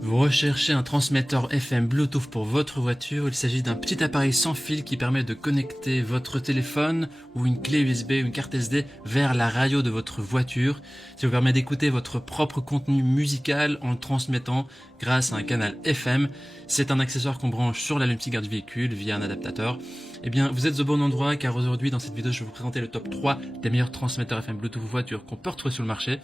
Vous recherchez un transmetteur FM Bluetooth pour votre voiture. Il s'agit d'un petit appareil sans fil qui permet de connecter votre téléphone ou une clé USB ou une carte SD vers la radio de votre voiture. Ça vous permet d'écouter votre propre contenu musical en le transmettant grâce à un canal FM. C'est un accessoire qu'on branche sur l'allume-cigare du véhicule via un adaptateur. Eh bien, vous êtes au bon endroit car aujourd'hui dans cette vidéo je vais vous présenter le top 3 des meilleurs transmetteurs FM Bluetooth voiture qu'on peut retrouver sur le marché.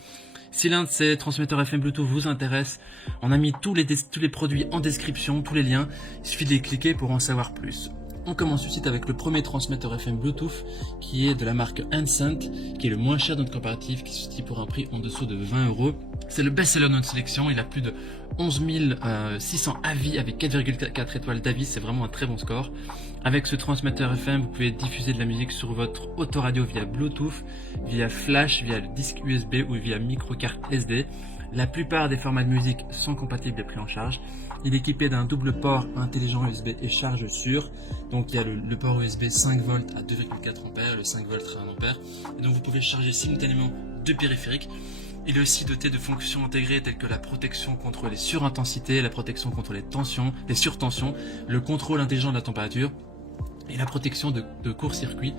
Si l'un de ces transmetteurs FM Bluetooth vous intéresse, on a mis tous les produits en description, tous les liens, il suffit de les cliquer pour en savoir plus. On commence tout de suite avec le premier transmetteur FM Bluetooth qui est de la marque Ansent, qui est le moins cher de notre comparatif, qui se situe pour un prix en dessous de 20 €. C'est le best-seller de notre sélection, il a plus de 11 600 avis avec 4,4 étoiles d'avis, c'est vraiment un très bon score. Avec ce transmetteur FM, vous pouvez diffuser de la musique sur votre autoradio via Bluetooth, via flash, via le disque USB ou via micro-carte SD. La plupart des formats de musique sont compatibles et pris en charge. Il est équipé d'un double port intelligent USB et charge sûre. Donc il y a le port USB 5V à 2,4 A, le 5V à 1 A. Et donc vous pouvez charger simultanément deux périphériques. Il est aussi doté de fonctions intégrées telles que la protection contre les surintensités, la protection contre les surtensions, le contrôle intelligent de la température et la protection de court-circuit.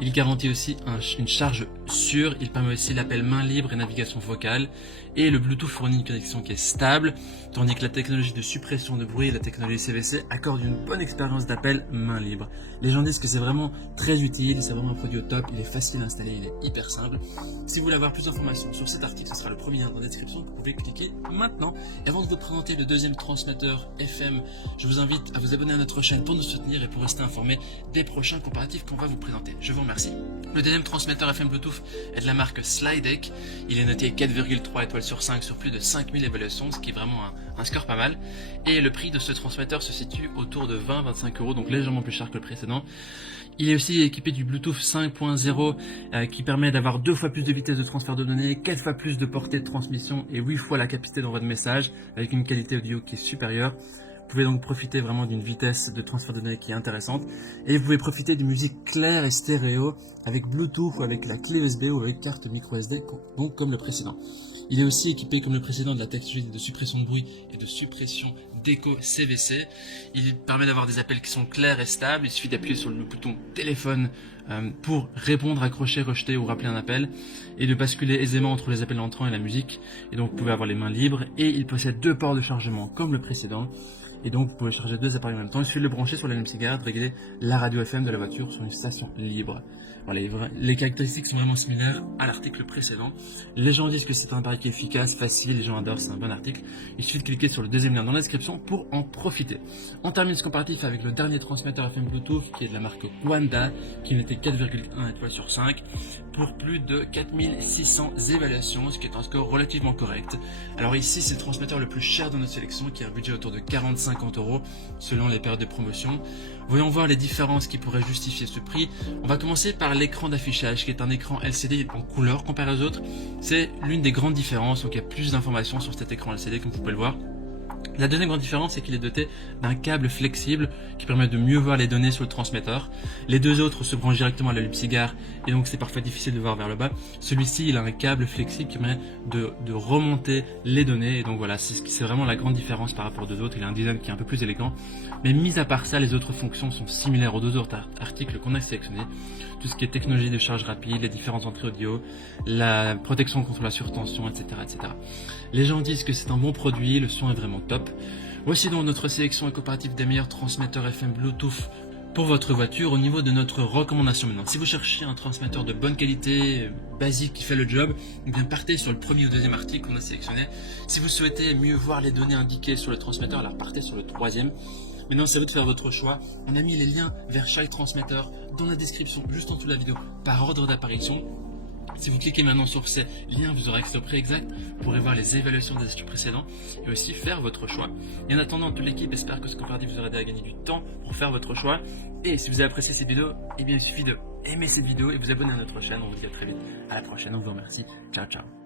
Il garantit aussi une charge sûre, il permet aussi l'appel main libre et navigation vocale, et le Bluetooth fournit une connexion qui est stable, tandis que la technologie de suppression de bruit et la technologie CVC accordent une bonne expérience d'appel main libre. Les gens disent que c'est vraiment très utile, c'est vraiment un produit au top, il est facile à installer, il est hyper simple. Si vous voulez avoir plus d'informations sur cet article, ce sera le premier lien dans la description que vous pouvez cliquer maintenant. Et avant de vous présenter le deuxième transmetteur FM, je vous invite à vous abonner à notre chaîne pour nous soutenir et pour rester informé des prochains comparatifs qu'on va vous présenter. Je vous remercie. Le deuxième transmetteur FM Bluetooth est de la marque Slydeck. Il est noté 4,3 étoiles sur 5 sur plus de 5000 évaluations, ce qui est vraiment un score pas mal. Et le prix de ce transmetteur se situe autour de 20-25 €, donc légèrement plus cher que le précédent. Il est aussi équipé du Bluetooth 5.0 qui permet d'avoir 2 fois plus de vitesse de transfert de données, 4 fois plus de portée de transmission et 8 fois la capacité d'envoi de messages avec une qualité audio qui est supérieure. Vous pouvez donc profiter vraiment d'une vitesse de transfert de données qui est intéressante et vous pouvez profiter de musique claire et stéréo avec Bluetooth ou avec la clé USB ou avec carte micro SD, donc comme le précédent. Il est aussi équipé comme le précédent de la technologie de suppression de bruit et de suppression d'écho CVC. Il permet d'avoir des appels qui sont clairs et stables. Il suffit d'appuyer sur le bouton téléphone pour répondre, accrocher, rejeter ou rappeler un appel et de basculer aisément entre les appels entrants et la musique. Et donc vous pouvez avoir les mains libres et il possède 2 ports de chargement comme le précédent. Et donc vous pouvez charger 2 appareils en même temps. Il suffit de le brancher sur l'allume-cigare, de régler la radio FM de la voiture sur une station libre. Voilà, les caractéristiques sont vraiment similaires à l'article précédent. Les gens disent que c'est un appareil qui est efficace, facile, les gens adorent, c'est un bon article. Il suffit de cliquer sur le deuxième lien dans la description pour en profiter. On termine ce comparatif avec le dernier transmetteur FM Bluetooth qui est de la marque Wanda, qui notait 4,1 étoiles sur 5 pour plus de 4600 évaluations, ce qui est un score relativement correct. Alors ici, c'est le transmetteur le plus cher de notre sélection qui a un budget autour de 40-50 € selon les périodes de promotion. Voyons voir les différences qui pourraient justifier ce prix. On va commencer par l'écran d'affichage qui est un écran LCD en couleur comparé aux autres. C'est l'une des grandes différences, donc il y a plus d'informations sur cet écran LCD comme vous pouvez le voir. La deuxième grande différence, c'est qu'il est doté d'un câble flexible qui permet de mieux voir les données sur le transmetteur. Les deux autres se branchent directement à l'allume-cigare et donc c'est parfois difficile de voir vers le bas. Celui-ci, il a un câble flexible qui permet de remonter les données et donc voilà, c'est vraiment la grande différence par rapport aux deux autres. Il a un design qui est un peu plus élégant. Mais mis à part ça, les autres fonctions sont similaires aux deux autres articles qu'on a sélectionnés. Tout ce qui est technologie de charge rapide, les différentes entrées audio, la protection contre la surtension, etc., etc. Les gens disent que c'est un bon produit, le son est vraiment top. Voici donc notre sélection et comparatif des meilleurs transmetteurs FM Bluetooth pour votre voiture au niveau de notre recommandation maintenant. Si vous cherchez un transmetteur de bonne qualité, basique, qui fait le job, eh bien partez sur le premier ou deuxième article qu'on a sélectionné. Si vous souhaitez mieux voir les données indiquées sur le transmetteur, alors partez sur le troisième. Maintenant, c'est à vous de faire votre choix. On a mis les liens vers chaque transmetteur dans la description, juste en dessous de la vidéo, par ordre d'apparition. Si vous cliquez maintenant sur ces liens, vous aurez accès au prix exact, vous pourrez voir les évaluations des astuces précédents et aussi faire votre choix. Et en attendant, toute l'équipe espère que ce comparatif vous aura aidé à gagner du temps pour faire votre choix. Et si vous avez apprécié cette vidéo, eh bien il suffit de aimer cette vidéo et vous abonner à notre chaîne. On vous dit à très vite, à la prochaine, on vous remercie. Ciao ciao.